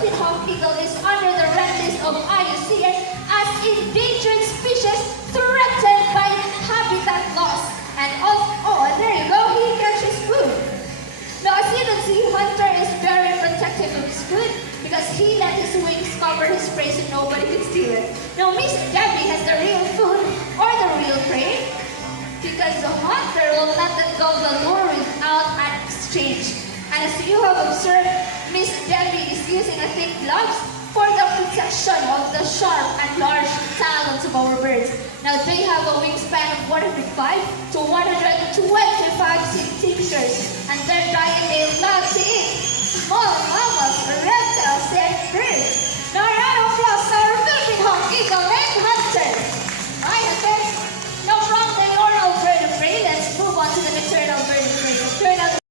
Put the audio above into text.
Philippine eagle is under the red list of IUCN as endangered species threatened by habitat loss. And there you go, he catches food. Now, as you can see, Hunter is very protective of his food because he let his wings cover his prey so nobody can steal it. Now, Miss Debbie has the real food or the real prey because the hunter will not let go of the lure without an exchange. And as you have observed, Miss Debbie is using a thick gloves for the protection of the sharp and large talons of our birds. Now, they have a wingspan of 105 to 125 centimeters.